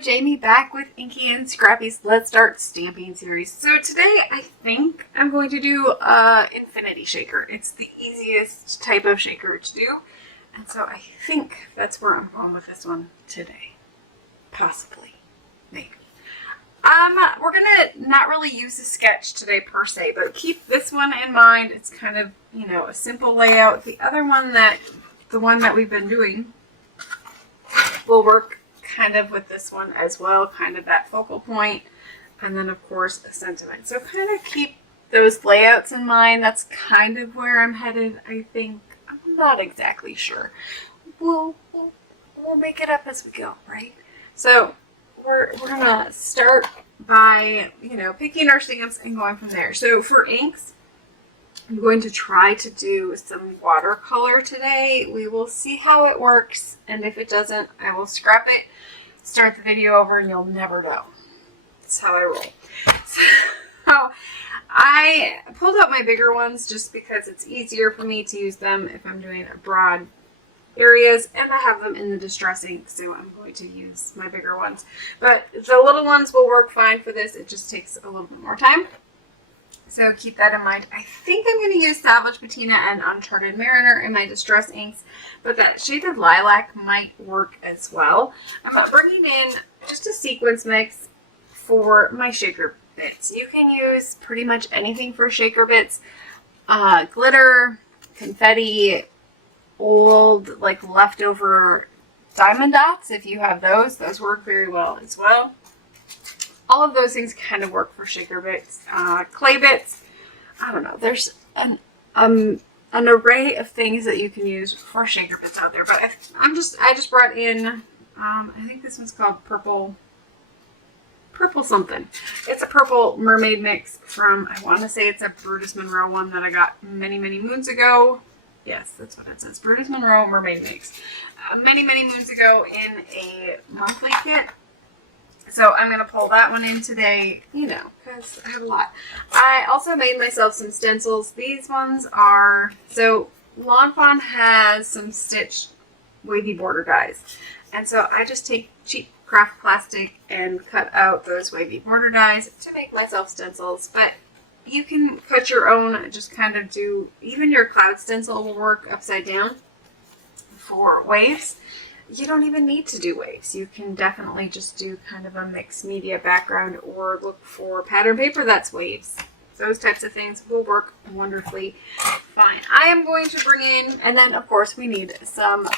Jamie back with Inky and Scrappy's Let's Start Stamping series. So today I think I'm going to do infinity shaker. It's the easiest type of shaker to do. And so I think that's where I'm going with this one today. Possibly. Maybe. We're gonna not really use a sketch today per se, but keep this one in mind. It's kind of, you know, a simple layout. The other one the one that we've been doing will work kind of with this one as well, kind of that focal point, and then of course a sentiment. So kind of keep those layouts in mind. That's kind of where I'm headed, I think. I'm not exactly sure. We'll make it up as we go, right? So we're gonna start by, you know, picking our stamps and going from there. So for inks, I'm going to try to do some watercolor today. We will see how it works, and if it doesn't, I will scrap it, start the video over, and you'll never know. That's how I roll. So I pulled out my bigger ones just because it's easier for me to use them if I'm doing broad areas, and I have them in the distress ink, so I'm going to use my bigger ones. But the little ones will work fine for this. It just takes a little bit more time. So keep that in mind. I think I'm going to use Salvaged, Patina, and Uncharted Mariner in my distress inks, but that shaded lilac might work as well. I'm bringing in just a sequence mix for my shaker bits. You can use pretty much anything for shaker bits. Glitter, confetti, old like leftover diamond dots, if you have those work very well as well. All of those things kind of work for shaker bits. Clay bits, I don't know, there's an array of things that you can use for shaker bits out there, but I just brought in I think this one's called purple something. It's a purple mermaid mix from, I want to say it's a Brutus Monroe one that I got many moons ago. Yes, that's what it says. Brutus Monroe mermaid mix. Many moons ago in a monthly kit. So I'm going to pull that one in today, you know, because I have a lot. I also made myself some stencils. These ones are, so Lawn Fawn has some stitched wavy border dies. And so I just take cheap craft plastic and cut out those wavy border dies to make myself stencils. But you can cut your own, just kind of do, even your cloud stencil will work upside down for waves. You don't even need to do waves. You can definitely just do kind of a mixed media background or look for pattern paper that's waves. Those types of things will work wonderfully fine. I am going to bring in, and then of course we need some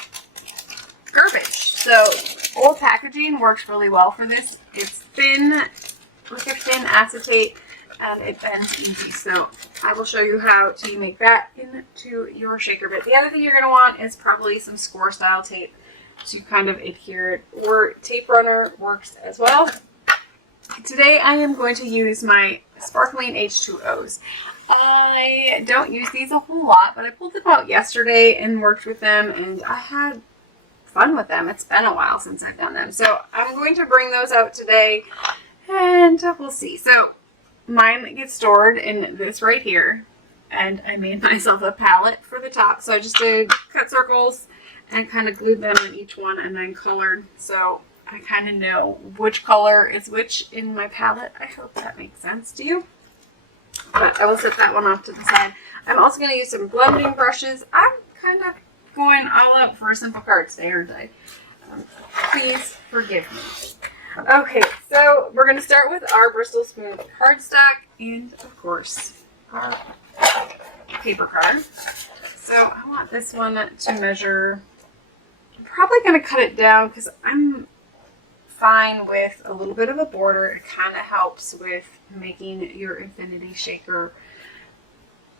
garbage. So old packaging works really well for this. It's thin, like a thin acetate, and it bends easy. So I will show you how to make that into your shaker bit. The other thing you're going to want is probably some score style tape to kind of adhere it, or tape runner works as well. Today I am going to use my Sparkling H2Os. I don't use these a whole lot, but I pulled them out yesterday and worked with them, and I had fun with them. It's been a while since I've done them. So I'm going to bring those out today, and we'll see. So mine gets stored in this right here, and I made myself a palette for the top. So I just did cut circles and kind of glued them in each one and then colored. So I kind of know which color is which in my palette. I hope that makes sense to you. But I will set that one off to the side. I'm also going to use some blending brushes. I'm kind of going all out for a simple card today, aren't I? Please forgive me. Okay, so we're going to start with our Bristol Smooth cardstock and, of course, our paper card. So I want this one to measure. I'm probably going to cut it down because I'm fine with a little bit of a border. It kind of helps with making your infinity shaker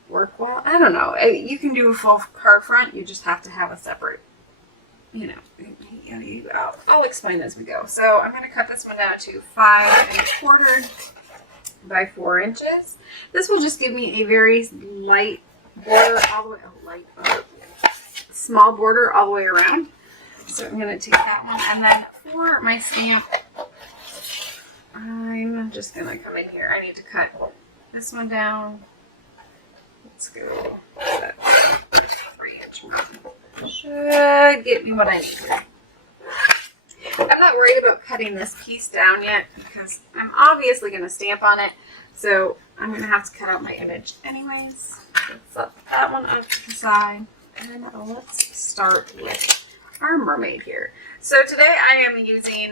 work well. I don't know. You can do a full card front. You just have to have a separate, you know, I'll explain as we go. So I'm going to cut this one down to 5 1/4 by 4 inches. This will just give me a very light border all the way, small border all the way around. So I'm going to take that one, and then for my stamp, I'm just going to come in here. I need to cut this one down. Let's go that 3-inch mark. Should get me what I need here. I'm not that worried about cutting this piece down yet because I'm obviously going to stamp on it. So I'm going to have to cut out my image anyways. Let's set that one up to the side. And let's start with our mermaid here. So today I am using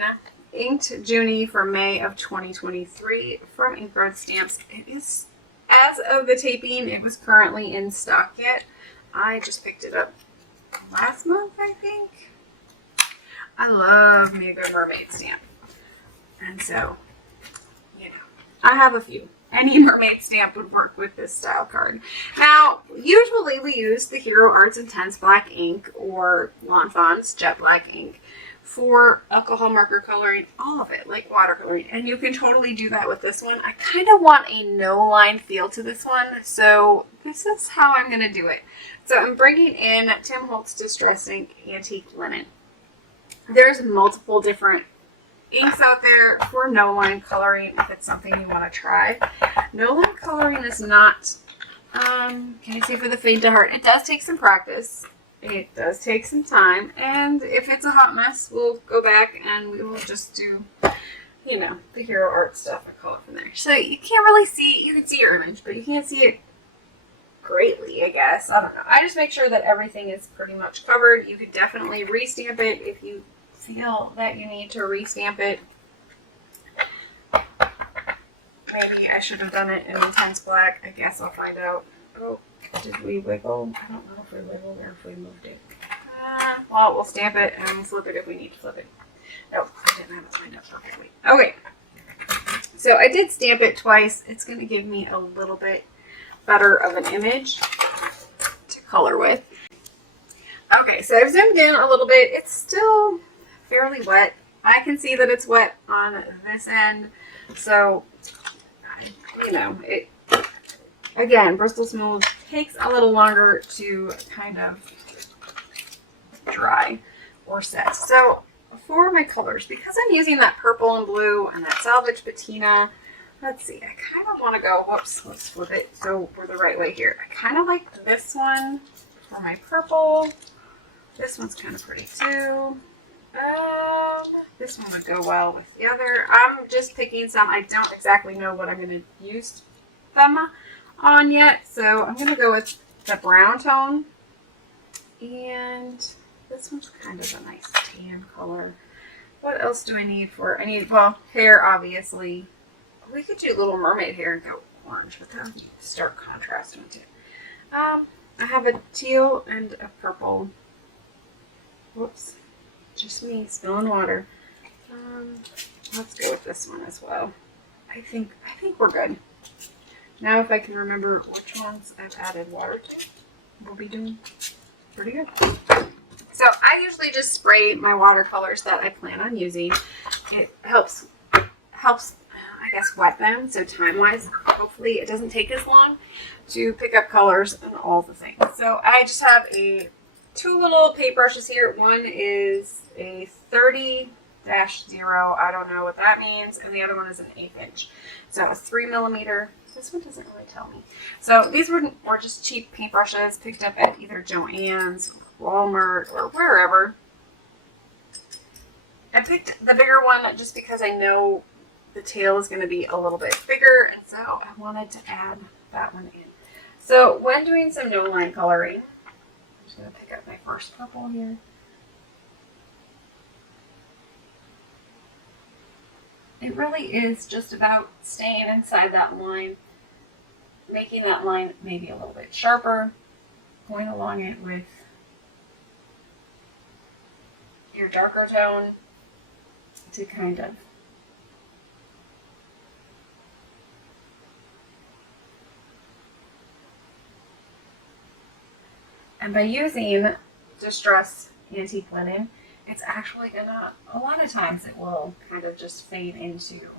Inked Juny for May of 2023 from InkyandScrappy Stamps. It is, as of the taping, it was currently in stock yet. I just picked it up last month, I think. I love me a good mermaid stamp. And so, you know, I have a few. Any mermaid stamp would work with this style card. Now, usually we use the Hero Arts Intense Black Ink or Fawn's Jet Black Ink for alcohol marker coloring, all of it, like watercoloring. And you can totally do that with this one. I kind of want a no-line feel to this one, so this is how I'm going to do it. So I'm bringing in Tim Holtz Distress Ink Antique Linen. There's multiple different inks out there for no-line coloring if it's something you want to try. No-line coloring is not, can I say for the faint of heart? It does take some practice. It does take some time. And if it's a hot mess, we'll go back and we will just do, you know, the Hero Art stuff and call it from there. So you can't really see, you can see your image, but you can't see it greatly, I guess. I don't know. I just make sure that everything is pretty much covered. You could definitely restamp it if you feel that you need to restamp it. Maybe I should have done it in Intense Black. I guess I'll find out. Oh, did we wiggle? I don't know if we wiggled or if we moved it. Well, we'll stamp it and we'll flip it if we need to flip it. No, I didn't have it lined up perfectly. Okay. So I did stamp it twice. It's going to give me a little bit better of an image to color with. Okay, so I've zoomed in a little bit. It's still fairly wet. I can see that it's wet on this end. So, you know, it, again, Bristol Smooth takes a little longer to kind of dry or set. So for my colors, because I'm using that purple and blue and that Salvaged Patina, let's see, I kind of want to go, whoops, let's flip it so we're the right way here. I kind of like this one for my purple. This one's kind of pretty too. This one would go well with the other. I'm just picking some. I don't exactly know what I'm going to use them on yet, so I'm going to go with the brown tone. And this one's kind of a nice tan color. What else do I need for? I need, well, hair, obviously. We could do Little Mermaid hair and go orange, but that would stark contrast into it. I have a teal and a purple. Whoops. Just me spilling water. Let's go with this one as well. I think we're good. Now if I can remember which ones I've added water to, we'll be doing pretty good. So I usually just spray my watercolors that I plan on using. It helps I guess wet them, so time-wise, hopefully it doesn't take as long to pick up colors and all the things. So I just have two little paintbrushes here. One is a 30-0, I don't know what that means, and the other one is an 1/8 inch. So a 3mm. This one doesn't really tell me. So these were just cheap paintbrushes picked up at either Joann's, Walmart, or wherever. I picked the bigger one just because I know the tail is going to be a little bit bigger, and so I wanted to add that one in. So when doing some no-line coloring, I'm just going to pick up my first purple here. It really is just about staying inside that line, making that line maybe a little bit sharper, going along it with your darker tone to kind of and by using Distress Antique Linen, it's actually gonna, a lot of times it will kind of just fade into,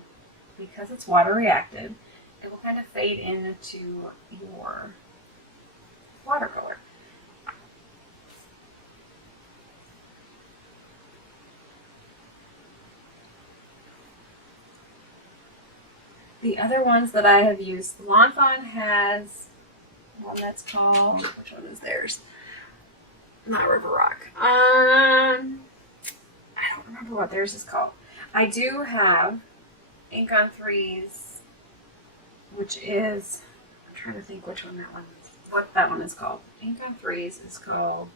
because it's water reactive, it will kind of fade into your watercolor. The other ones that I have used, Fawn has one that's called, which one is theirs? Not River Rock. I don't remember what theirs is called. I do have Ink on 3s, which is, I'm trying to think which one that one is, what that one is called. Ink on 3s is called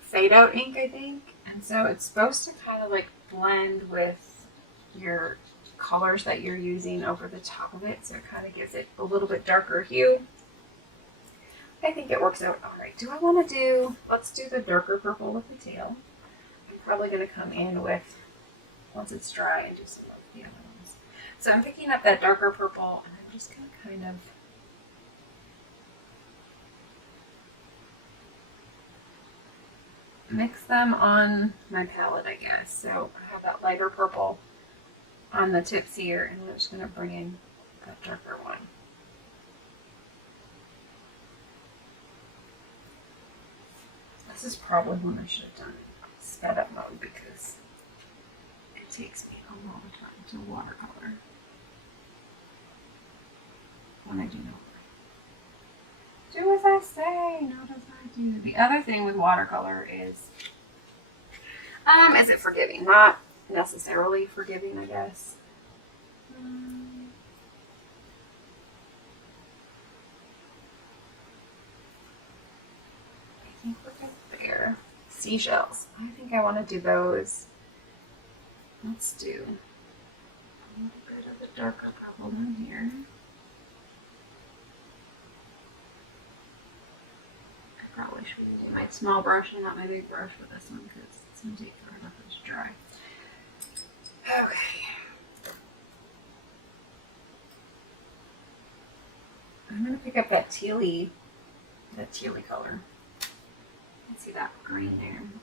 Fade Out ink, I think. And so it's supposed to kind of like blend with your colors that you're using over the top of it. So it kind of gives it a little bit darker hue. I think it works out all right. Do I want to do, let's do the darker purple with the tail. I'm probably going to come in with, once it's dry, and do some of the other ones. So I'm picking up that darker purple, and I'm just going to kind of mix them on my palette, I guess. So I have that lighter purple on the tips here, and I'm just going to bring in that darker one. This is probably when I should have done it sped up mode because it takes me a long time to watercolor when I do not. Do as I say, not as I do. The other thing with watercolor is it forgiving? Not necessarily forgiving, I guess. I think we're good there. Seashells. I think I want to do those. Let's do a little bit of the darker purple in here. Probably should use my small brush and not my big brush for this one because it's going to take forever for it to dry. Okay. I'm going to pick up that tealy color. You can see that green there. I'm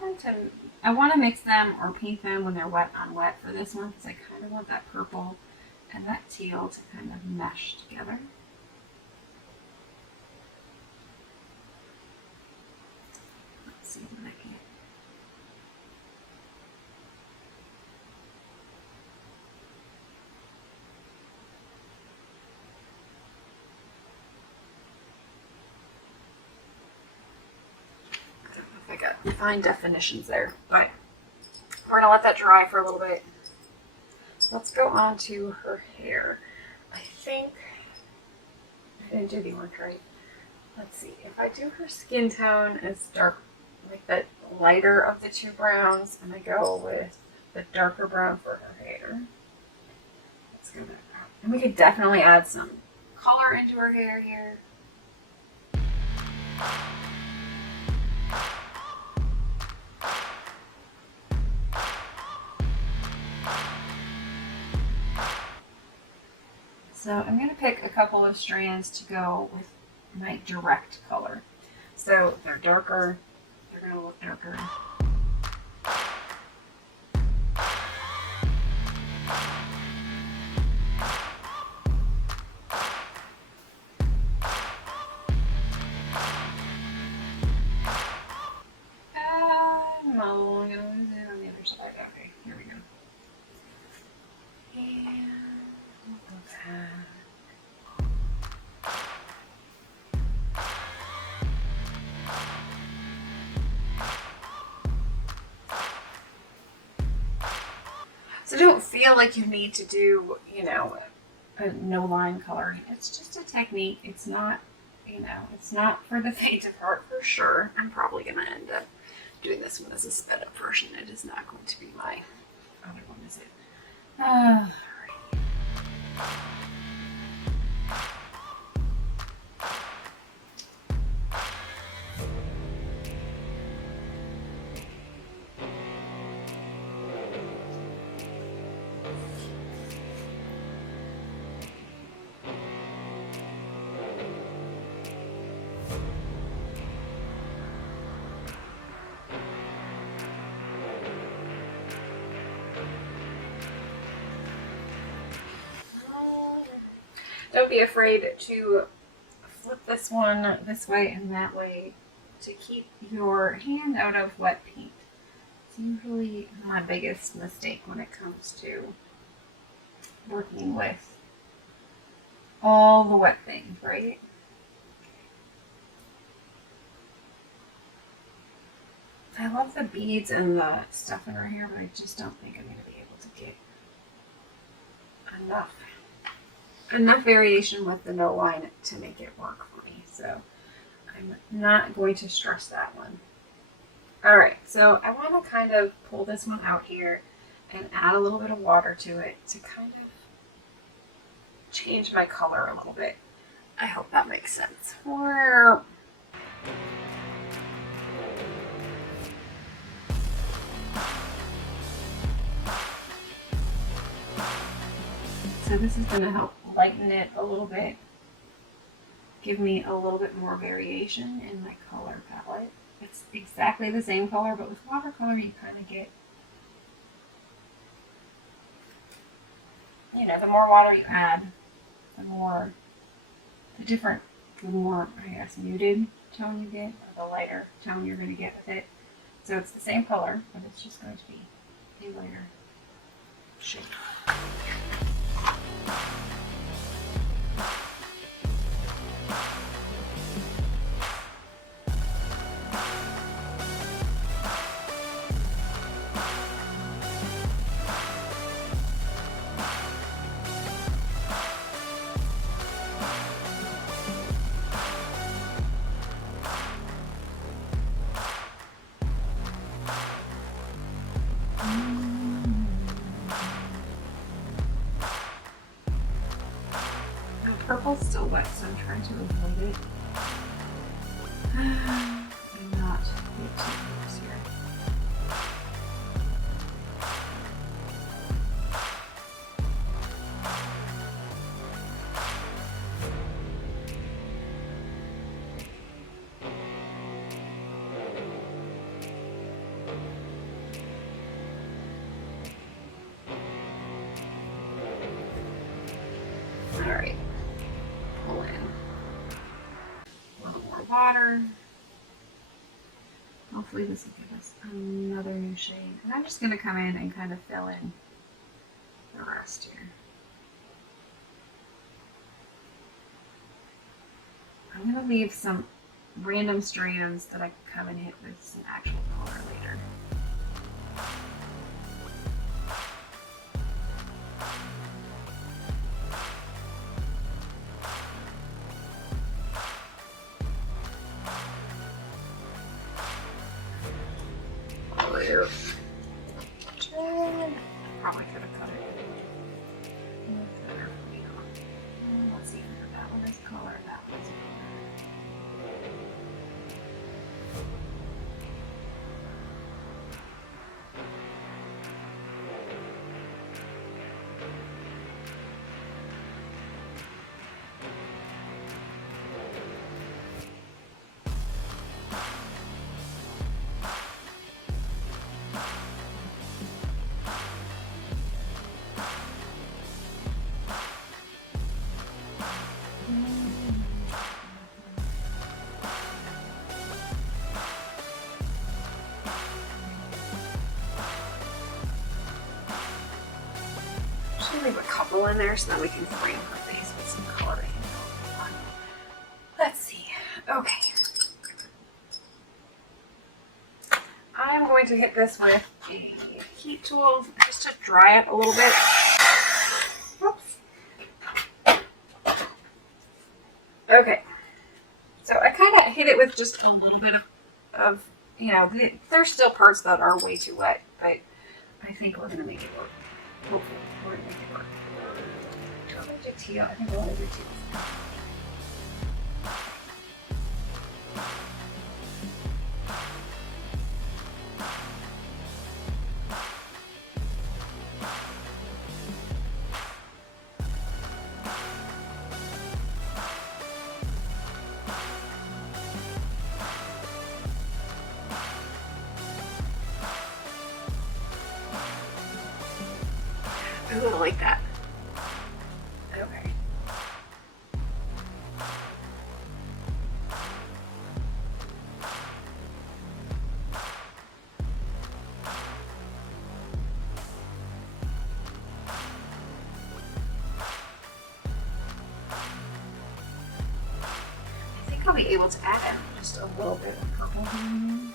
going to kind of, I want to mix them or paint them when they're wet on wet for this one because I kind of want that purple and that teal to kind of mesh together. Let's see what I can. I don't know if I got fine definitions there, but we're gonna let that dry for a little bit. Let's go on to her hair. I think I didn't do the orange right. Let's see. If I do her skin tone as dark, like the lighter of the two browns, and I go with the darker brown for her hair. Let's go that route. And we could definitely add some color into her hair here. So I'm going to pick a couple of strands to go with my direct color. So they're darker, they're going to look darker. I'm going to lose it on the other side. Okay, here we go. And we'll go back. So don't feel like you need to do, you know, a no line coloring. It's just a technique. It's not, you know, it's not for the faint of heart for sure. I'm probably going to end up doing this one as a sped up version. It is not going to be my other one, is it? Don't be afraid to flip this one this way and that way to keep your hand out of wet paint. It's usually my biggest mistake when it comes to working with all the wet things, right? I love the beads and the stuff in her hair, but I just don't think I'm going to be able to get enough variation with the no line to make it work for me. So I'm not going to stress that one. All right, so I want to kind of pull this one out here and add a little bit of water to it to kind of change my color a little bit. I hope that makes sense. So this is going to help lighten it a little bit, give me a little bit more variation in my color palette. It's exactly the same color, but with watercolor you kind of get, you know, the more water you add, the more I guess, muted tone you get, or the lighter tone you're going to get with it. So it's the same color, but it's just going to be a lighter shade. Purple's still wet, so I'm trying to avoid it and not get too close here. All right. Pull in a little more water. Hopefully this will give us another new shade. And I'm just going to come in and kind of fill in the rest here. I'm going to leave some random strands that I can come and hit with some actual color later. Probably could have cut it. Let's see, that one is color, that one's color. Leave a couple in there so that we can frame her face with some coloring. Let's see. Okay. I'm going to hit this with a heat tool just to dry it a little bit. Oops. Okay. So I kind of hit it with just a little bit of you know, there's still parts that are way too wet, but I think we're going to make it work. Hopefully, we're going to make it work. Do I want to do teal? I think I want to do teal. Ooh, I like that. Okay. I think I'll be able to add in just a little bit of purple here.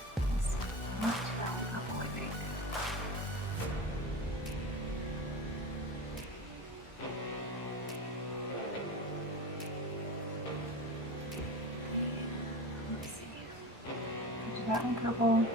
that one purple.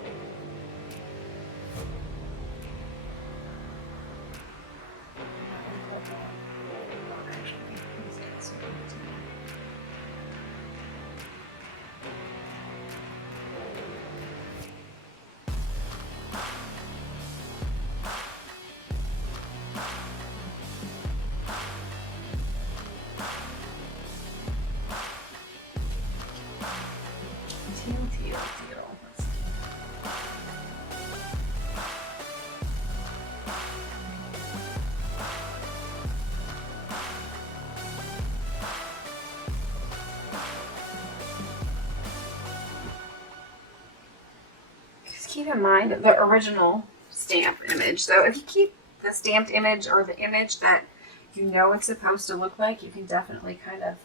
Keep in mind the original stamp image. So if you keep the stamped image or the image that you know it's supposed to look like, you can definitely kind of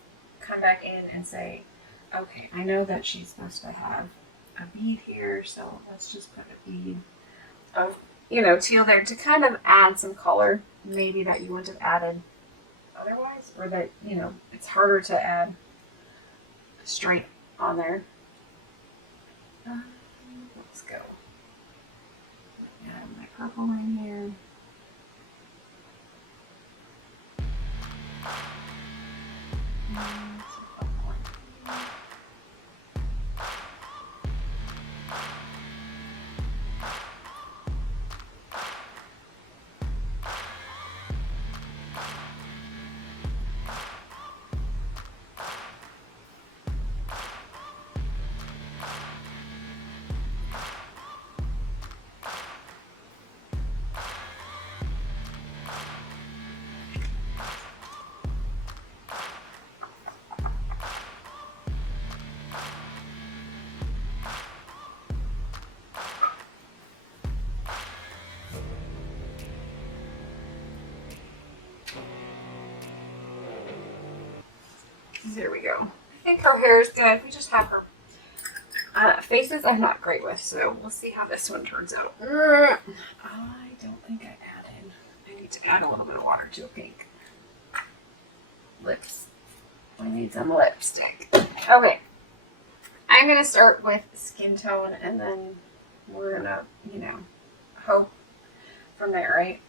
come back in and say, okay, I know that she's supposed to have a bead here, so let's just put a bead of, you know, teal there to kind of add some color, maybe that you wouldn't have added otherwise, or that, you know, it's harder to add straight on there. Let's go. Add my purple in here. There we go. I think her hair is good. We just have her faces I'm not great with, so we'll see how this one turns out. I don't think I added. I need to add a little bit of water to a pink. Lips. I need some lipstick. Okay. I'm going to start with skin tone, and then we're going to, you know, hope from there, right?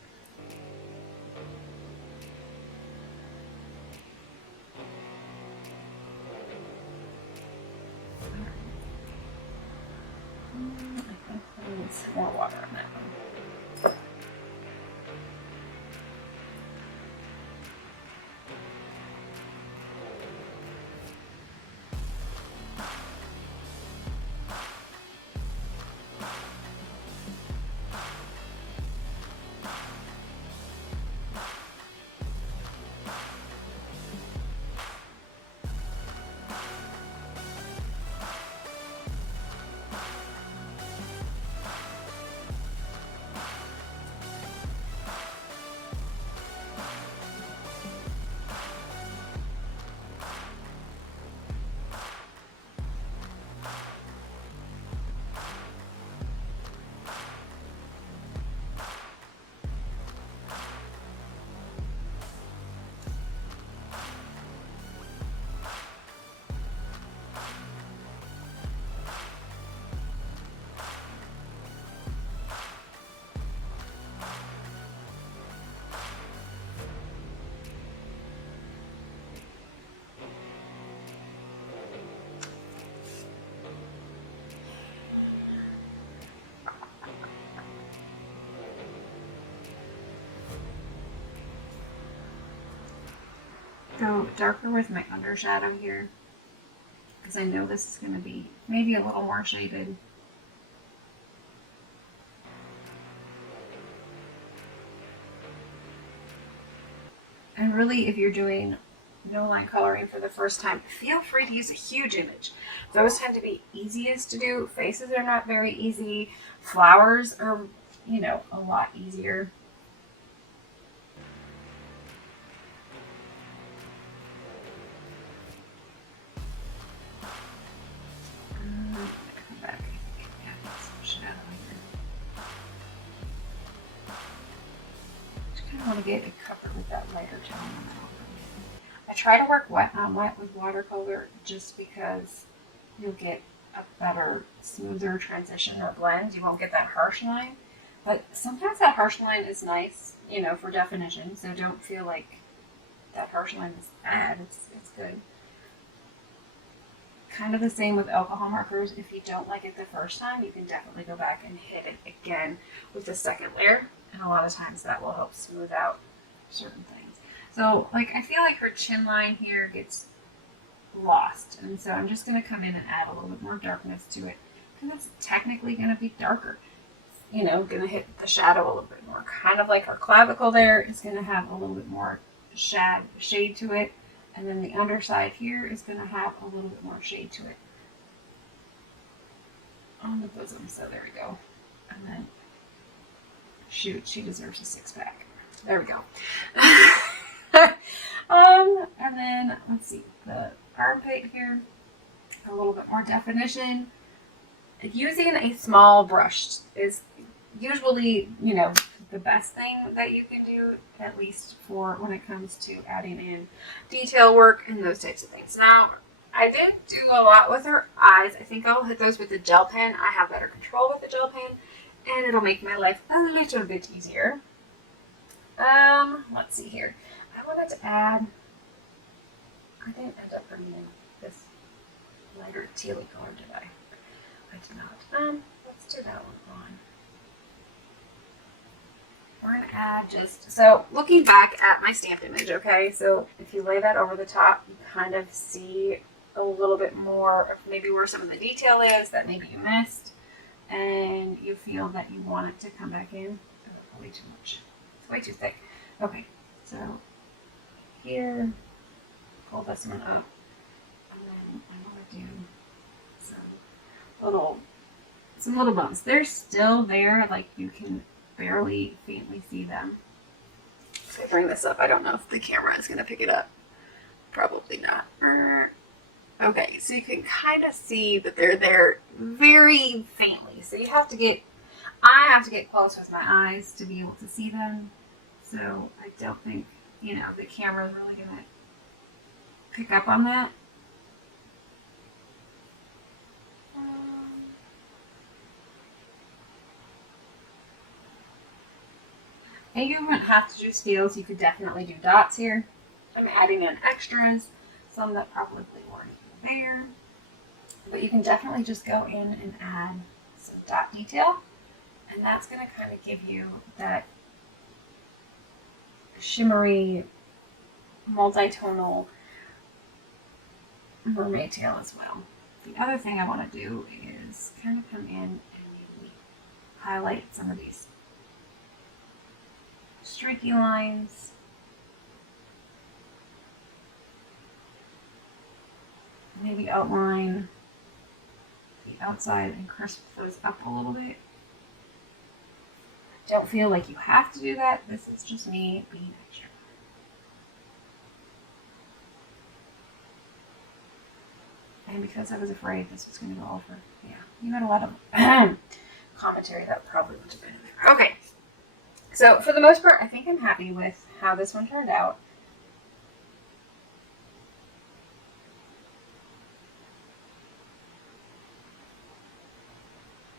Some more water on that one. Go darker with my undershadow here, because I know this is going to be maybe a little more shaded. And really, if you're doing no line coloring for the first time, feel free to use a huge image. Those tend to be easiest to do. Faces are not very easy. Flowers are, you know, a lot easier. I want to get it covered with that lighter tone. I try to work wet on wet with watercolor just because you'll get a better, smoother transition or blend. You won't get that harsh line. But sometimes that harsh line is nice, you know, for definition. So don't feel like that harsh line is bad. It's good. Kind of the same with alcohol markers. If you don't like it the first time, you can definitely go back and hit it again with the second layer. And a lot of times that will help smooth out certain things. So, like, I feel like her chin line here gets lost. And so I'm just going to come in and add a little bit more darkness to it. Because it's technically going to be darker. You know, going to hit the shadow a little bit more. Kind of like her clavicle there is going to have a little bit more shade to it. And then the underside here is going to have a little bit more shade to it on the bosom. So there we go. And then, shoot, she deserves a six-pack. There we go. And then, let's see, the armpit here, a little bit more definition. Using a small brush is usually, you know, the best thing that you can do, at least for when it comes to adding in detail work and those types of things. Now, I didn't do a lot with her eyes. I think I'll hit those with the gel pen. I have better control with the gel pen, and it'll make my life a little bit easier. Let's see here. I wanted to add, I didn't end up bringing in this lighter tealy color, did I? I did not. Let's do that one on. We're going to add just, so looking back at my stamped image, okay, so if you lay that over the top, you kind of see a little bit more of maybe where some of the detail is that maybe you missed, and you feel that you want it to come back in. Oh, way too much. It's way too thick. Okay, so here, pull this one up, and then I want to do some little bumps. They're still there, like you can barely faintly see them. If I bring this up, I don't know if the camera is going to pick it up. Probably not. Okay, so you can kind of see that they're there very faintly. So you have to get, I have to get close with my eyes to be able to see them. So I don't think, you know, the camera is really going to pick up on that. And you wouldn't have to do steals. You could definitely do dots here. I'm adding in extras, some that probably weren't there. But you can definitely just go in and add some dot detail. And that's going to kind of give you that shimmery, multi-tonal mermaid tail as well. The other thing I want to do is kind of come in and maybe highlight some of these streaky lines. Maybe outline the outside and crisp those up a little bit. Don't feel like you have to do that. This is just me being extra. And because I was afraid this was going to go over, yeah, you had a lot of commentary that probably would have been in there. Okay. So, for the most part, I think I'm happy with how this one turned out.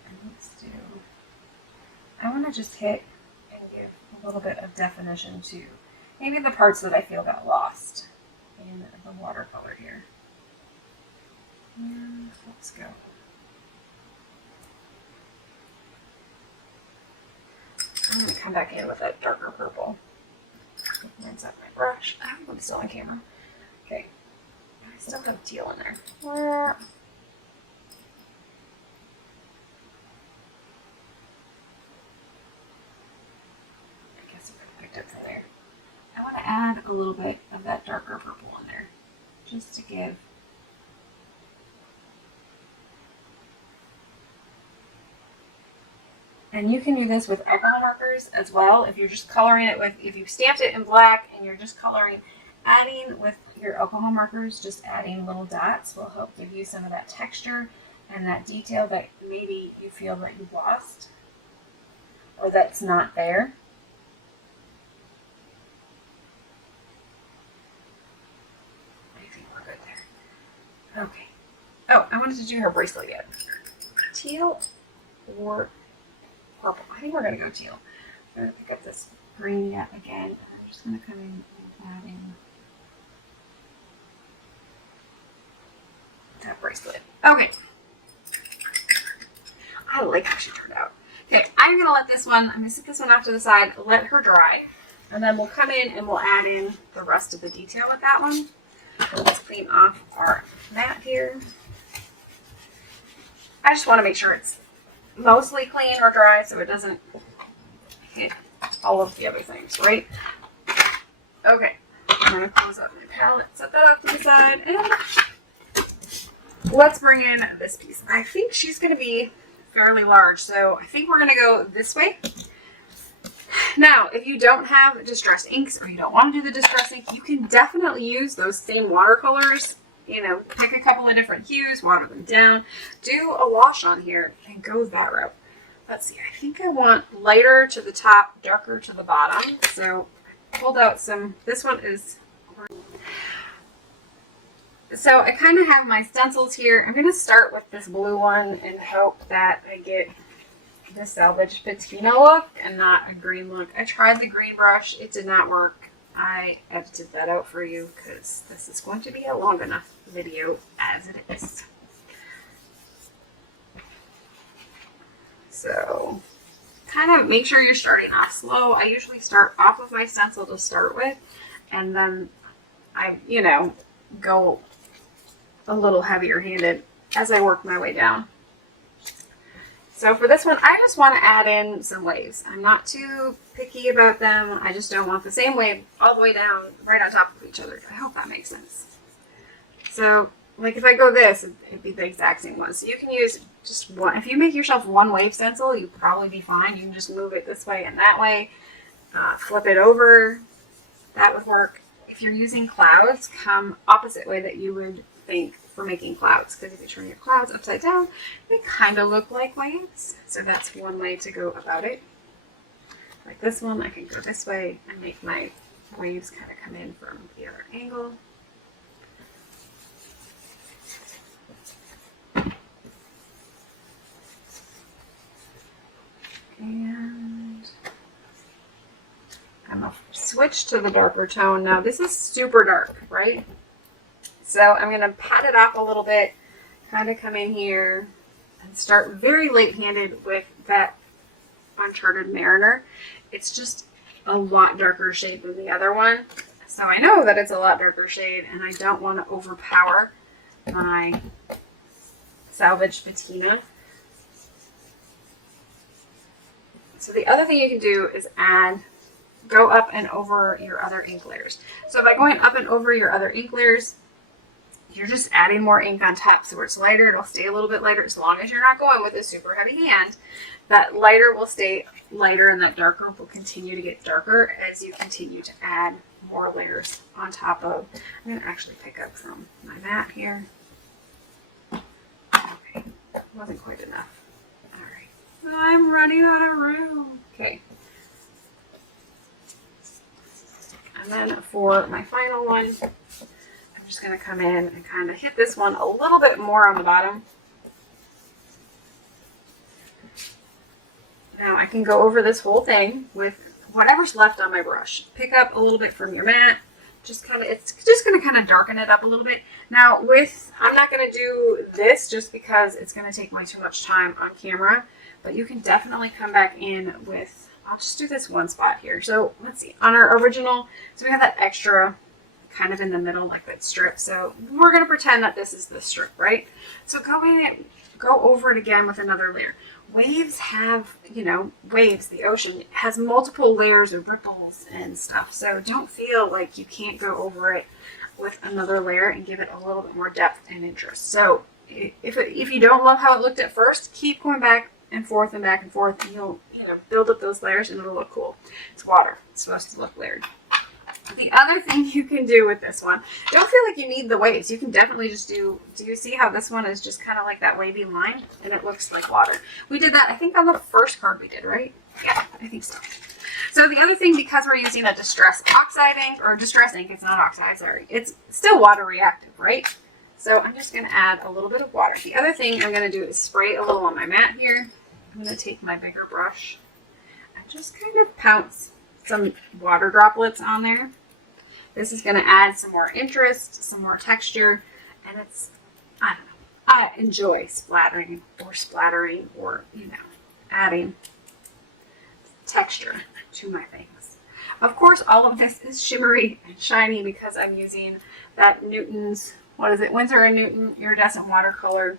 And let's do, I want to just hit and give a little bit of definition to maybe the parts that I feel got lost in the watercolor here. And let's go. I'm going to come back in with that darker purple. Rinse out my brush. I hope I'm still on camera. Okay. I still have teal in there. I guess I picked up from there. I want to add a little bit of that darker purple in there. Just to give and you can do this with alcohol markers as well. If you're just coloring it with, if you stamped it in black and you're just coloring, adding with your alcohol markers, just adding little dots will help give you some of that texture and that detail that maybe you feel that you lost or that's not there. I think we're good there. Okay. Oh, I want wanted to do her bracelet yet. Teal or purple. I think we're going to go teal. I'm going to pick up this green yet again. I'm just going to come in and add in that bracelet. Okay. I like how she turned out. Okay, I'm going to let this one, I'm going to sit this one off to the side, let her dry, and then we'll come in and we'll add in the rest of the detail with that one. So let's clean off our mat here. I just want to make sure it's mostly clean or dry so it doesn't hit all of the other things, right? Okay, I'm going to close up my palette, set that off to the side, and let's bring in this piece. I think she's going to be fairly large, so I think we're going to go this way. Now, if you don't have distressed inks or you don't want to do the distressed ink, you can definitely use those same watercolors. You know, pick a couple of different hues, water them down, do a wash on here, and go that route. Let's see, I think I want lighter to the top, darker to the bottom. So I pulled out some, this one is, so I kind of have my stencils here. I'm going to start with this blue one and hope that I get the Salvaged Patina look and not a green look. I tried the green brush. It did not work. I edited that out for you because this is going to be a long enough video as it is. So kind of make sure you're starting off slow. I usually start off of my stencil to start with, and then I, you know, go a little heavier handed as I work my way down. So for this one, I just want to add in some waves. I'm not too picky about them. I just don't want the same wave all the way down right on top of each other. I hope that makes sense. So like if I go this, it'd be the exact same one. So you can use just one. If you make yourself one wave stencil, you'd probably be fine. You can just move it this way and that way. Flip it over. That would work. If you're using clouds, come opposite way that you would think for making clouds, because if you turn your clouds upside down, they kind of look like waves. So that's one way to go about it. Like this one, I can go this way and make my waves kind of come in from the other angle. And I'm going to switch to the darker tone. Now this is super dark, right? So I'm going to pat it off a little bit, kind of come in here and start very light-handed with that Uncharted Mariner. It's just a lot darker shade than the other one. So I know that it's a lot darker shade and I don't want to overpower my Salvaged Patina. So the other thing you can do is go up and over your other ink layers. So by going up and over your other ink layers, you're just adding more ink on top. So where it's lighter, it'll stay a little bit lighter as long as you're not going with a super heavy hand. That lighter will stay lighter and that darker will continue to get darker as you continue to add more layers on top of. I'm going to actually pick up from my mat here. Okay, wasn't quite enough. All right, I'm running out of room. Okay. And then for my final one, I'm just going to come in and kind of hit this one a little bit more on the bottom. Now I can go over this whole thing with whatever's left on my brush. Pick up a little bit from your mat. Just kind of, it's just going to kind of darken it up a little bit. Now I'm not going to do this just because it's going to take way too much time on camera, but you can definitely come back in with, I'll just do this one spot here. So let's see, on our original, so we have that extra kind of in the middle, like that strip. So we're going to pretend that this is the strip, right? So go in and go over it again with another layer. Waves have, you know, waves, the ocean has multiple layers of ripples and stuff. So don't feel like you can't go over it with another layer and give it a little bit more depth and interest. So if you don't love how it looked at first, keep going back and forth, and you'll, you know, build up those layers and it'll look cool. It's water. It's supposed to look layered. The other thing you can do with this one, don't feel like you need the waves. You can definitely just do you see how this one is just kind of like that wavy line and it looks like water? We did that, I think, on the first card we did, right? Yeah, I think so. So the other thing, because we're using a distress oxide ink, or distress ink, it's not oxide, sorry. It's still water reactive, right? So I'm just going to add a little bit of water. The other thing I'm going to do is spray a little on my mat here. I'm going to take my bigger brush and just kind of pounce some water droplets on there. This is going to add some more interest, some more texture, and it's, I don't know, I enjoy splattering, or, you know, adding texture to my things. Of course, all of this is shimmery and shiny because I'm using that Newton's, what is it, Winsor & Newton iridescent watercolor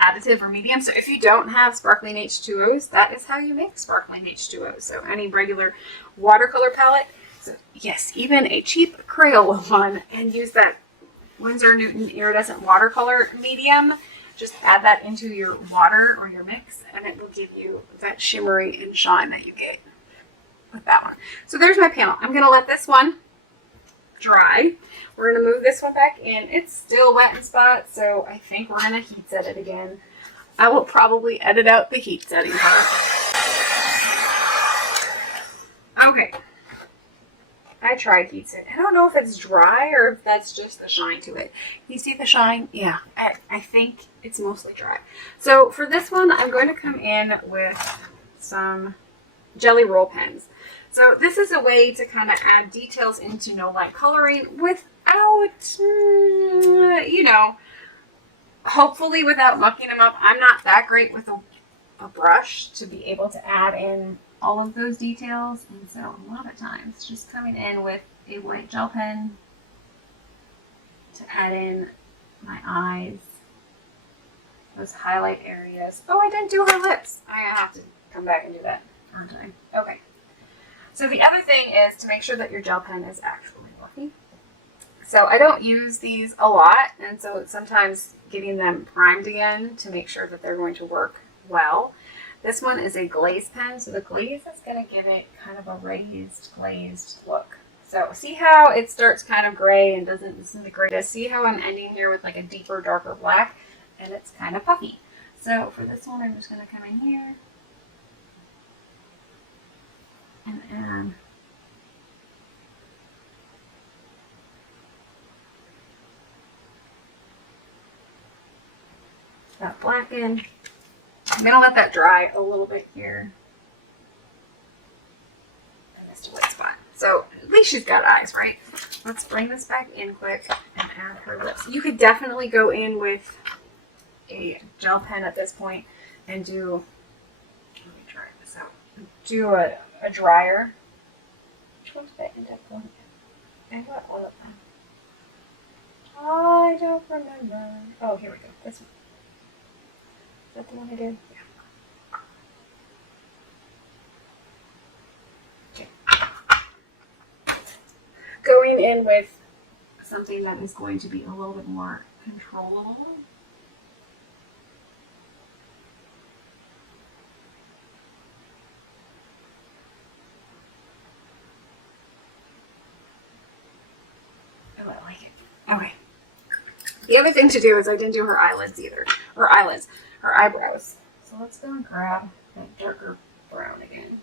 additive or medium. So if you don't have Sparkling H2Os, that is how you make Sparkling H2Os. So any regular watercolor palette. So yes, even a cheap Crayola one, and use that Winsor & Newton iridescent watercolor medium. Just add that into your water or your mix, and it will give you that shimmery and shine that you get with that one. So there's my panel. I'm going to let this one dry. We're going to move this one back in. It's still wet in spots, so I think we're going to heat set it again. I will probably edit out the heat setting part. Okay. I tried heat set. I don't know if it's dry or if that's just the shine to it. You see the shine? Yeah, I think it's mostly dry. So for this one, I'm going to come in with some jelly roll pens. So this is a way to kind of add details into no light coloring without, you know, hopefully without mucking them up. I'm not that great with a brush to be able to add in all of those details, and so a lot of times just coming in with a white gel pen to add in my eyes, those highlight areas. Oh, I didn't do her lips. I have to come back and do that, aren't I? Okay. So the other thing is to make sure that your gel pen is actually working. So I don't use these a lot, and so it's sometimes getting them primed again to make sure that they're going to work well. This one is a glaze pen, so the glaze is going to give it kind of a raised, glazed look. So see how it starts kind of gray and doesn't disintegrate. See how I'm ending here with like a deeper, darker black, and it's kind of puffy. So for this one, I'm just going to come in here and add that black in. I'm going to let that dry a little bit here. I missed a white spot. So at least she's got eyes, right? Let's bring this back in quick and add her lips. You could definitely go in with a gel pen at this point and do, let me try this out, do a dryer. Which one did I end up going in? And what lip? I don't remember. Oh, here we go. This one. Is that the one I did? Yeah. Okay. Going in with something that is going to be a little bit more controllable. Oh, I like it. Okay. The other thing to do is I didn't do her eyelids either. Or eyelids. Her eyebrows. So let's go and grab that darker brown again.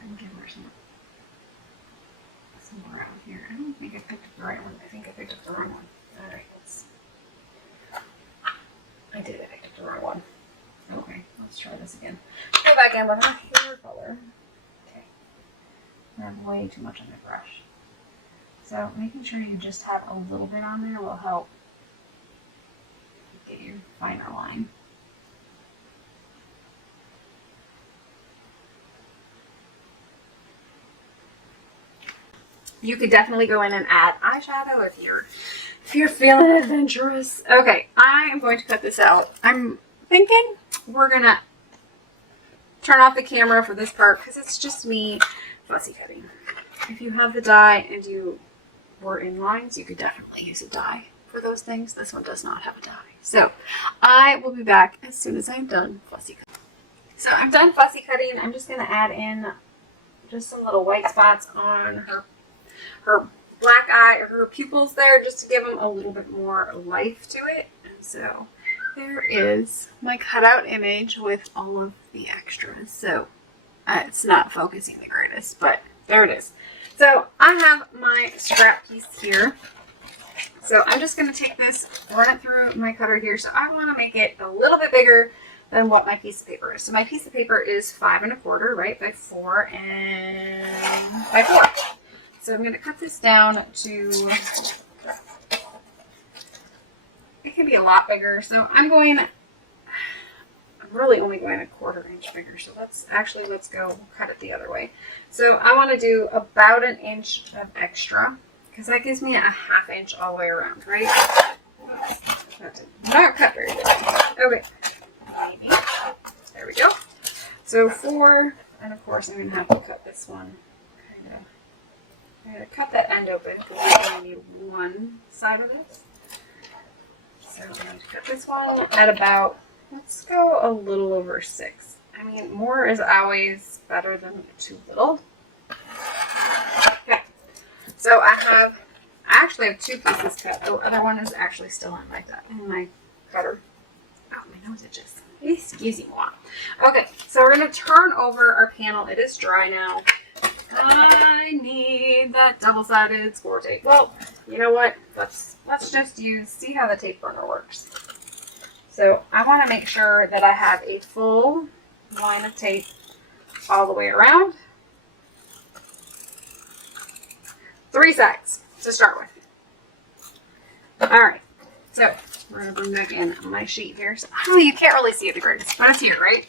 And give her some brown here. I don't think I picked up the right one. I think I picked up the wrong one. Alright, I did. I picked up the wrong one. Okay, let's try this again. Go back in with her hair color. Okay. I have way too much on my brush. So making sure you just have a little bit on there will help get your finer line. You could definitely go in and add eyeshadow if you're feeling adventurous. Okay, I am going to cut this out. I'm thinking we're gonna turn off the camera for this part because it's just me fussy cutting. If you have the die and you were in lines, you could definitely use a die for those things. This one does not have a die. So I will be back as soon as I'm done fussy cutting. So I'm done fussy cutting. I'm just gonna add in just some little white spots on her black eye or her pupils there just to give them a little bit more life to it. And so there is my cutout image with all of the extras. So it's not focusing the greatest, but there it is. So I have my scrap piece here. So I'm just going to take this, run it through my cutter here. So I want to make it a little bit bigger than what my piece of paper is. So my piece of paper is 5 1/4, right, by 4 and by 4. So I'm going to cut this down to, it can be a lot bigger. So I'm really only going 1/4 inch bigger. So let's go cut it the other way. So I want to do about 1 inch of extra, because that gives me a 1/2 inch all the way around, right? That did not cut very good. Okay. Maybe. There we go. So 4, and of course I'm going to have to cut this one. I'm going to cut that end open because I only need one side of this. So I'm going to cut this one at about, let's go a little over 6. I mean, more is always better than too little. Okay. So I actually have 2 pieces cut. The other one is actually still in my cutter. Oh, my nose itches. Excuse me. Okay, so we're going to turn over our panel. It is dry now. I need that double-sided score tape. Well, you know what? Let's just see how the tape runner works. So I want to make sure that I have a full line of tape all the way around. 3 sides to start with. All right, so we're going to bring back in my sheet here. So, you can't really see it the greatest, but it's here, right?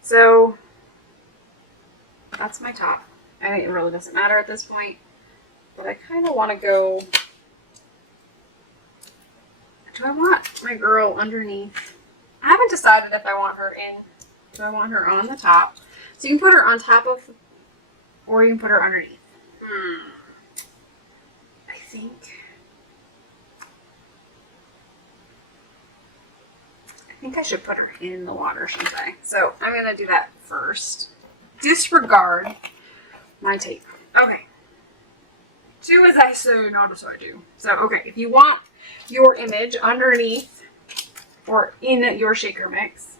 So that's my top. I mean, it really doesn't matter at this point, but I kind of want to go, do I want my girl underneath? I haven't decided if I want her in. Do I want her on the top? So you can put her on top of, or you can put her underneath. I think I should put her in the water, shouldn't I? So I'm going to do that first. Disregard my tape. Okay. Do as I say, not as I do. So, okay, if you want your image underneath or in your shaker mix,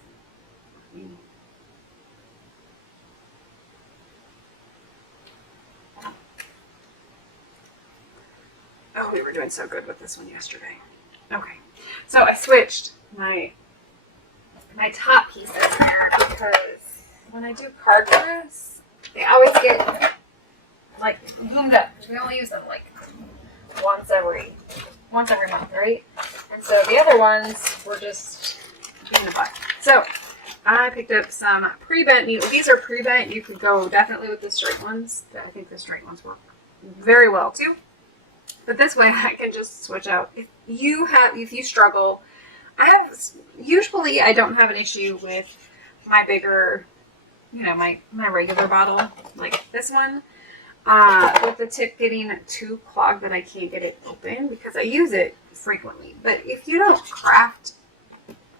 oh, we were doing so good with this one yesterday. Okay, so I switched my top pieces here because when I do card proofs, they always get like zoomed up. We only use them like once every month, right? And so the other ones were just in the butt. So I picked up some pre-bent needles. These are pre-bent. You could go definitely with the straight ones. I think the straight ones work very well too. But this way I can just switch out. If you struggle, usually I don't have an issue with my bigger, my regular bottle, like this one, with the tip getting too clogged that I can't get it open because I use it frequently. But if you don't craft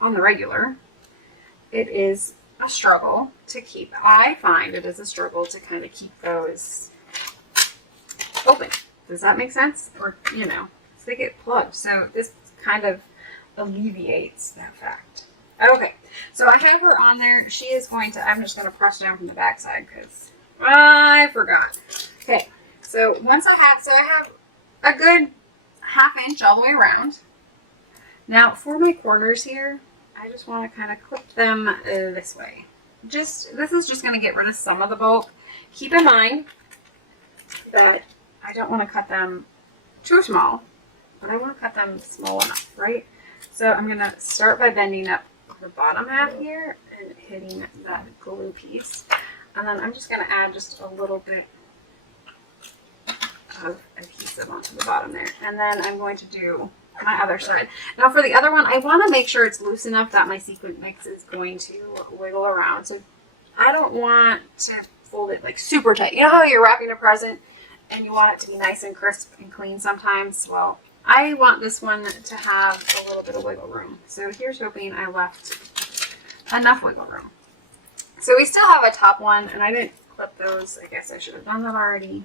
on the regular, it is a struggle to keep. I find it is a struggle to kind of keep those open. Does that make sense? Or, so they get plugged. So this kind of alleviates that fact. Okay, so I have her on there. She is I'm just going to press down from the back side because I forgot. Okay, so I have a good 1/2 inch all the way around. Now for my corners here, I just want to kind of clip them this way. This is just going to get rid of some of the bulk. Keep in mind that I don't want to cut them too small, but I want to cut them small enough, right? So I'm going to start by bending up the bottom half here and hitting that glue piece. And then I'm just going to add just a little bit of adhesive onto the bottom there. And then I'm going to do my other side. Now for the other one, I want to make sure it's loose enough that my sequin mix is going to wiggle around. So I don't want to fold it like super tight. You know how you're wrapping a present and you want it to be nice and crisp and clean sometimes? Well, I want this one to have a little bit of wiggle room. So here's hoping I left enough wiggle room. So we still have a top one, and I didn't clip those. I guess I should have done that already.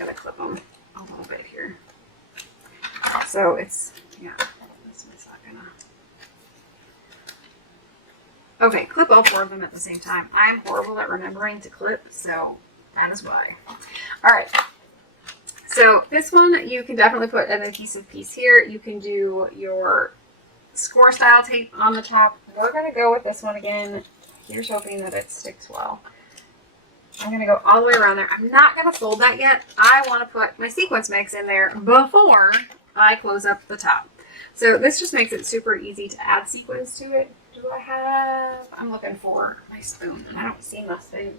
going to clip them a little bit here. So it's, yeah, this one's not going to. Okay, clip all 4 of them at the same time. I'm horrible at remembering to clip, so that is why. All right. So this one, you can definitely put an adhesive piece here. You can do your score style tape on the top. We're going to go with this one again. Here's hoping that it sticks well. I'm going to go all the way around there. I'm not going to fold that yet. I want to put my sequence mix in there before I close up the top. So this just makes it super easy to add sequins to it. Do I have... I'm looking for my spoon. I don't see my spoon.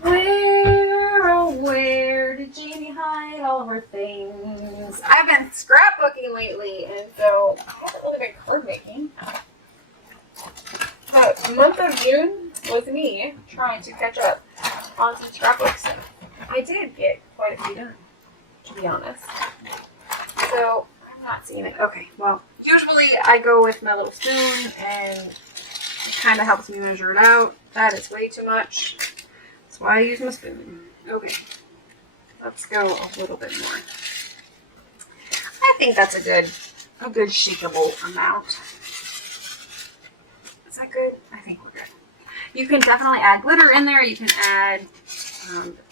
Where, oh where did Jamie hide all of her things? I've been scrapbooking lately, and so I haven't really been card making. But the month of June was me trying to catch up on some scrapbooks. I did get quite a few done, to be honest. So I'm not seeing it. Okay, well, usually I go with my little spoon, and it kind of helps me measure it out. That is way too much. That's why I use my spoon. Okay, let's go a little bit more. I think that's a good shakeable amount. Is that good? I think we're good. You can definitely add glitter in there. You can add,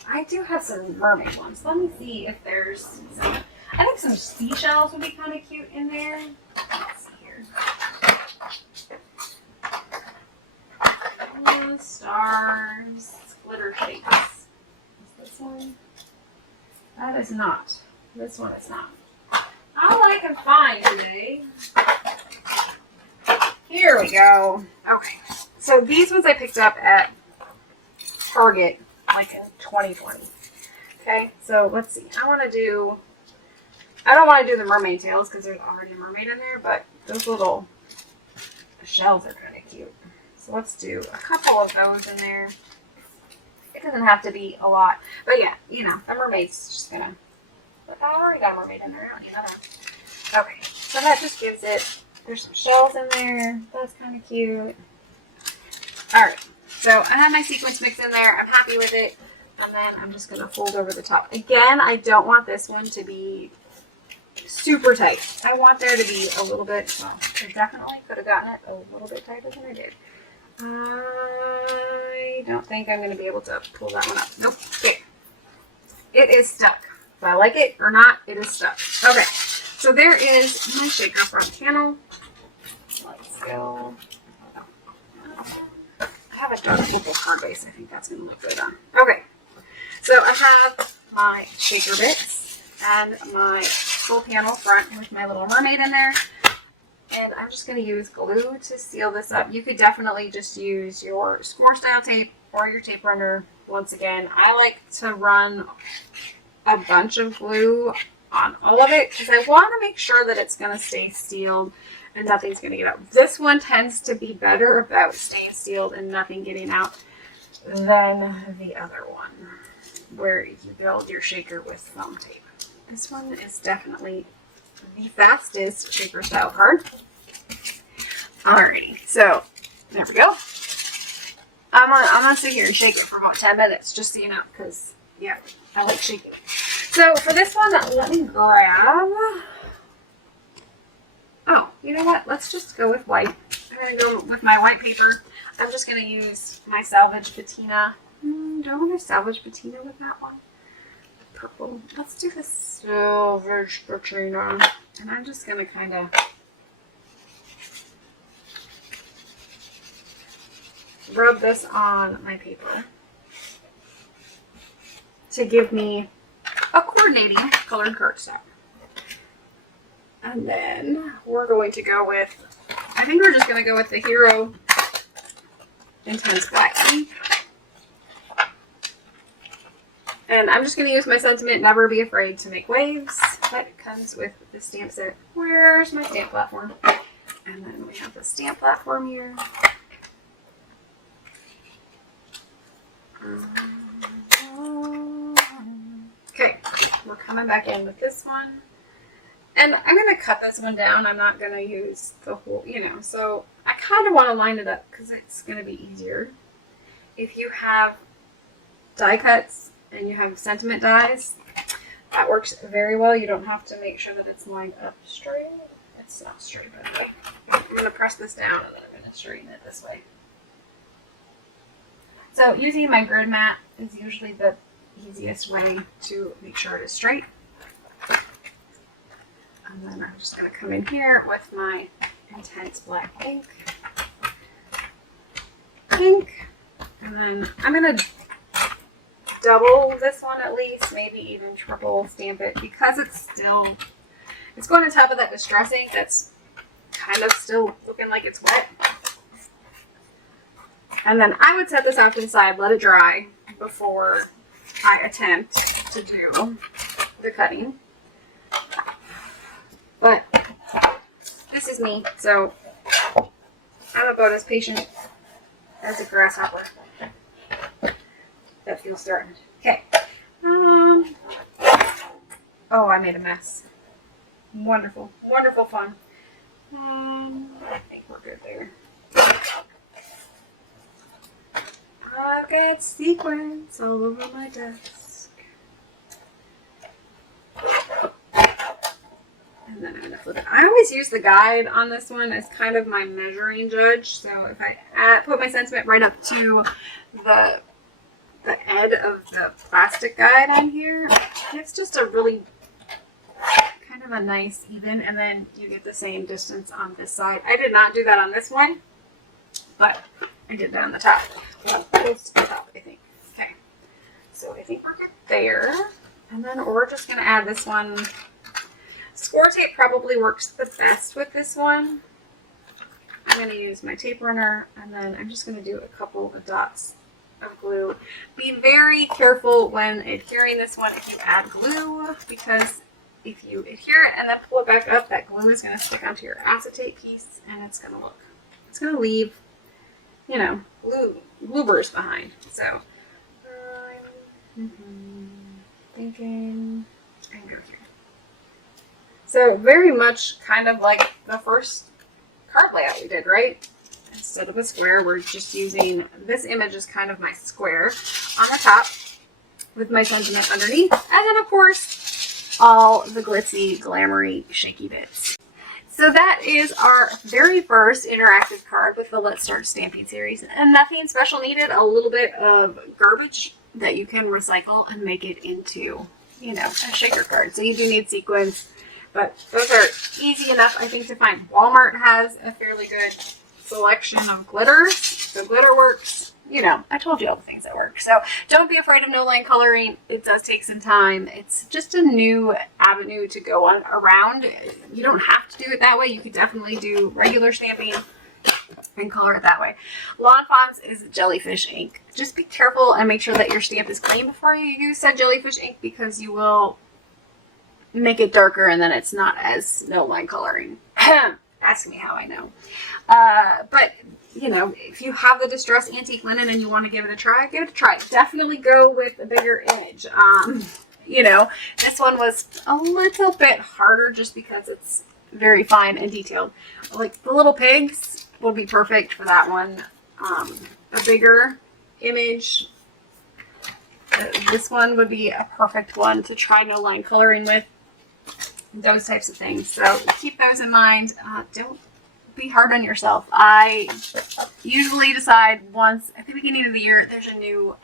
I do have some mermaid ones. Let me see if there's some, I think some seashells would be kind of cute in there. Let's see here. Oh, stars. Glitter shapes. Is this one? That is not. This one is not. All I can find today. Here we go. Okay. So these ones I picked up at Target like in 2020. Okay. So let's see. I don't want to do the mermaid tails because there's already a mermaid in there, but those little shells are kind of cute. So let's do a couple of those in there. It doesn't have to be a lot. But yeah, you know, the mermaid's just gonna... But I already got a mermaid in there. I don't need another. Okay, so that just gives it... There's some shells in there. That's kind of cute. Alright, so I have my sequence mix in there. I'm happy with it. And then I'm just going to fold over the top. Again, I don't want this one to be super tight. I want there to be a little bit... Well, I definitely could have gotten it a little bit tighter than I did. I don't think I'm going to be able to pull that one up. Nope. Okay. It is stuck. If I like it or not, it is stuck. Okay. So there is my shaker front panel. Let's go. I have a dark purple card base. I think that's going to look good on. Okay. So I have my shaker bits and my full panel front with my little mermaid in there. And I'm just going to use glue to seal this up. You could definitely just use your score style tape or your tape runner. Once again, I like to run a bunch of glue on all of it because I want to make sure that it's going to stay sealed and nothing's going to get out. This one tends to be better about staying sealed and nothing getting out than the other one where you build your shaker with foam tape. This one is definitely the fastest shaker style card. Alrighty, so there we go. I'm gonna sit here and shake it for about 10 minutes, just so you know, because yeah, I like shaking it. So for this one, let me grab. Oh, you know what? Let's just go with white. I'm gonna go with my white paper. I'm just gonna use my Salvaged Patina. Do I want to Salvaged Patina with that one? Purple. Let's do the Salvaged Patina. And I'm just gonna kind of rub this on my paper to give me a coordinating colored cardstock. And then we're going to go with, I think we're just going to go with the Hero Intense Black Ink. And I'm just going to use my sentiment, never be afraid to make waves. That comes with the stamp set. Where's my stamp platform? And then we have the stamp platform here. Okay, we're coming back in with this one. And I'm going to cut this one down. I'm not going to use the whole, so I kind of want to line it up because it's going to be easier. If you have die cuts and you have sentiment dies, that works very well. You don't have to make sure that it's lined up straight. It's not straight, but I'm going to press this down and then I'm going to straighten it this way. So using my grid mat is usually the easiest way to make sure it is straight. And then I'm just going to come in here with my intense black ink. And then I'm going to double this one at least, maybe even triple stamp it, because it's going on top of that distress ink that's kind of still looking like it's wet. And then I would set this off to the side, let it dry before I attempt to do the cutting. But this is me, so I'm about as patient as a grasshopper. That feels threatened. Okay. Oh, I made a mess. Wonderful. Wonderful fun. I think we're good there. I've got sequins all over my desk. And then I'm going to flip it. I always use the guide on this one as kind of my measuring judge. So if I put my sentiment right up to the edge of the plastic guide on here, it's just a really kind of a nice even, and then you get the same distance on this side. I did not do that on this one, but I did that on the top. Well, close to the top, I think. Okay, so I think we're good there. And then we're just going to add this one. Score tape probably works the best with this one. I'm going to use my tape runner, and then I'm just going to do a couple of dots of glue. Be very careful when adhering this one if you add glue, because if you adhere it and then pull it back up, that glue is going to stick onto your acetate piece, and it's going to leave, you know, bloopers behind. So I'm thinking I can go here. So very much kind of like the first card layout we did, right? Instead of a square, we're just using this image as kind of my square on the top with my sentiment underneath. And then, of course, all the glitzy, glamoury, shaky bits. So that is our very first interactive card with the Let's Start Stamping series. And nothing special needed, a little bit of garbage that you can recycle and make it into, you know, a shaker card. So you do need sequins, but those are easy enough, I think, to find. Walmart has a fairly good selection of glitters, so glitter works. You know, I told you all the things that work. So don't be afraid of no line coloring. It does take some time. It's just a new avenue to go on around. You don't have to do it that way. You could definitely do regular stamping and color it that way. Lawn Fawns is jellyfish ink. Just be careful and make sure that your stamp is clean before you use said jellyfish ink, because you will make it darker and then it's not as no line coloring. Ask me how I know. But, you know, if you have the Distress Antique Linen and you want to give it a try, give it a try. Definitely go with a bigger image. You know, this one was a little bit harder just because it's very fine and detailed. Like the little pigs will be perfect for that one. A bigger image. This one would be a perfect one to try no line coloring with. Those types of things. So keep those in mind. Don't be hard on yourself. I usually decide once at the beginning of the year there's a new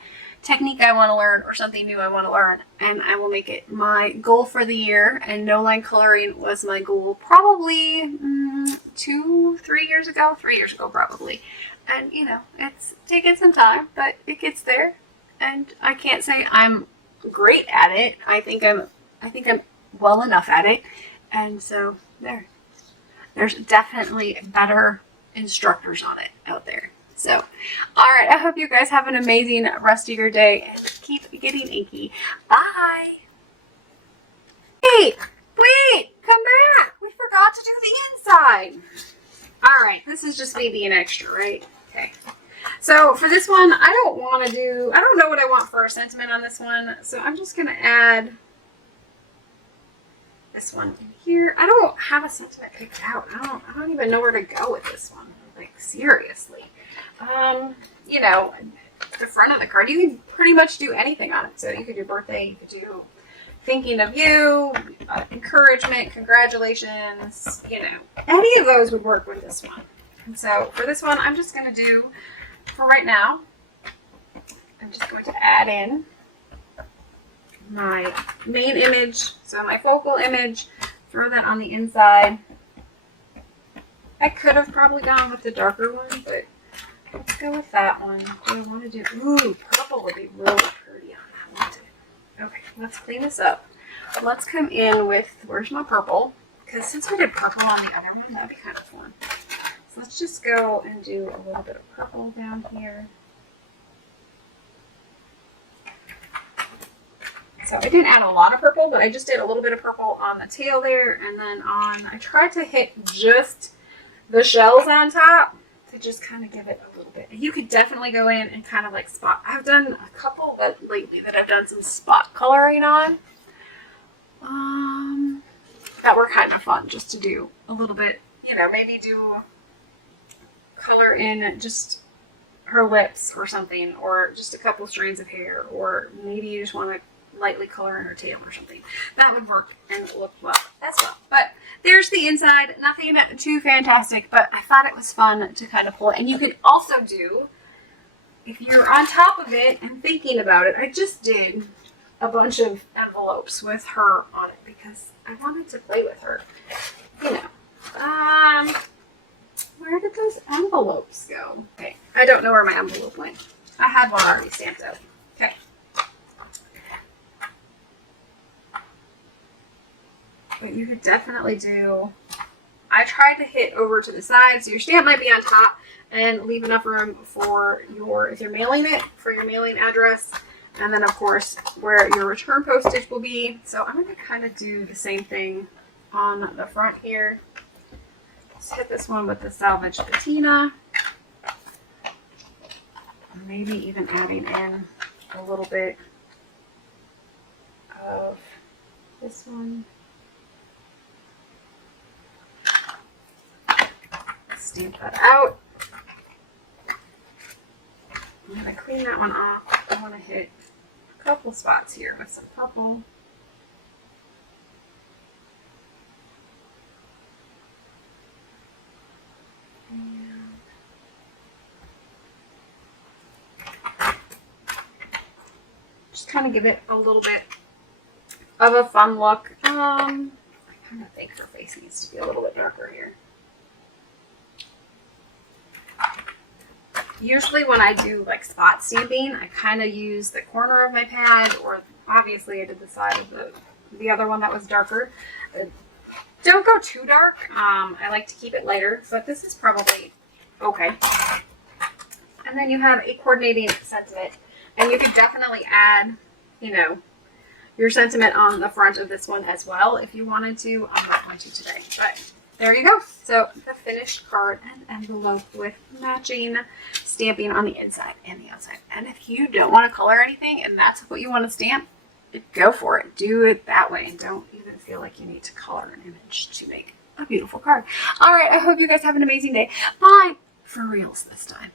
technique I want to learn or something new I want to learn, and I will make it my goal for the year. And no line coloring was my goal probably 3 years ago probably. And you know, it's taken some time, but it gets there. And I can't say I'm great at it. I think I'm well enough at it, and so there's definitely better instructors on it out there. So alright, I hope you guys have an amazing rest of your day and keep getting inky. Bye. Wait, come back, we forgot to do the inside. Alright, this is just me being extra, right? Okay, so for this one, I don't know what I want for a sentiment on this one, so I'm just gonna add this one in here. I don't have a sentiment picked out. I don't even know where to go with this one. Like, seriously. You know, the front of the card. You can pretty much do anything on it. So you could do birthday, you could do thinking of you, encouragement, congratulations, you know, any of those would work with this one. And so for this one, I'm just going to do, for right now, I'm just going to add in my main image, so my focal image, throw that on the inside. I could have probably gone with the darker one, but let's go with that one. Do I want to do, ooh, purple would be really pretty on that one too. Okay, let's clean this up. Let's come in with, where's my purple? Because since we did purple on the other one, that'd be kind of fun. So let's just go and do a little bit of purple down here. So I didn't add a lot of purple, but I just did a little bit of purple on the tail there. And then on, I tried to hit just the shells on top to just kind of give it a little bit. You could definitely go in and kind of like spot. I've done a couple that lately that I've done some spot coloring on. That were kind of fun just to do a little bit, you know, maybe do color in just her lips or something, or just a couple strands of hair, or maybe you just want to lightly color in her tail or something. That would work and look well as well. But there's the inside, nothing too fantastic, but I thought it was fun to kind of pull it. And you could also do, if you're on top of it and thinking about it, I just did a bunch of envelopes with her on it because I wanted to play with her. You know, where did those envelopes go? Okay, I don't know where my envelope went. I had one already stamped out. Okay. But you could definitely do, I tried to hit over to the side so your stamp might be on top and leave enough room for your, if you're mailing it, for your mailing address. And then, of course, where your return postage will be. So I'm going to kind of do the same thing on the front here. Just hit this one with the Salvaged Patina. Maybe even adding in a little bit of this one. Stamp that out. I'm going to clean that one off. I want to hit a couple spots here with some purple. And just kind of give it a little bit of a fun look. I kind of think her face needs to be a little bit darker here. Usually when I do like spot stamping, I kind of use the corner of my pad, or obviously I did the side of the other one that was darker. Don't go too dark. I like to keep it lighter, but this is probably okay. And then you have a coordinating sentiment, and you could definitely add, you know, your sentiment on the front of this one as well if you wanted to. I'm not going to today, but there you go. So the finished card and envelope with matching stamping on the inside and the outside. And if you don't want to color anything and that's what you want to stamp, go for it. Do it that way. And don't even feel like you need to color an image to make a beautiful card. All right. I hope you guys have an amazing day. Bye. For reals this time.